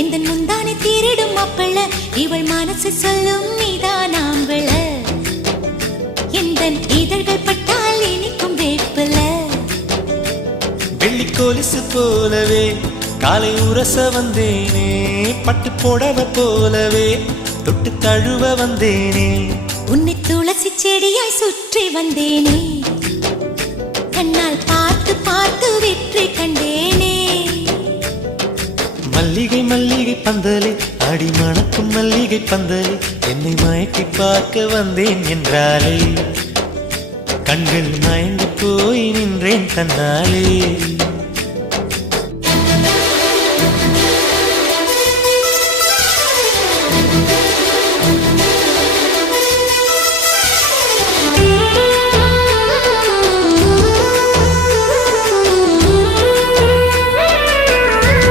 இந்த முந்தானை தீரிடும் மாப்பிள்ள இவள் மனசு சொல்லும் நீதான் ஆம்பள இந்த இதழ்கள் பட்டால் இனிக்கும் வேப்பில வெள்ளி கொலுசு போலவே காலை உரச வந்தேனே பட்டு போடவ போலவே தொட்டு தழுவ வந்தேனே உன்னை துளசி செடியாய் சுற்றி வந்தேனே கண்ணால் பார்த்து பார்த்து வெற்றி கண்டேனே மல்லிகை மல்லிகை பந்தலே அடி மணக்கும் மல்லிகை பந்தலே என்னை மயக்கி பார்க்க வந்தேன் என்றாலே கண்கள் மயங்கி போய் நின்றேன் தன்னாலே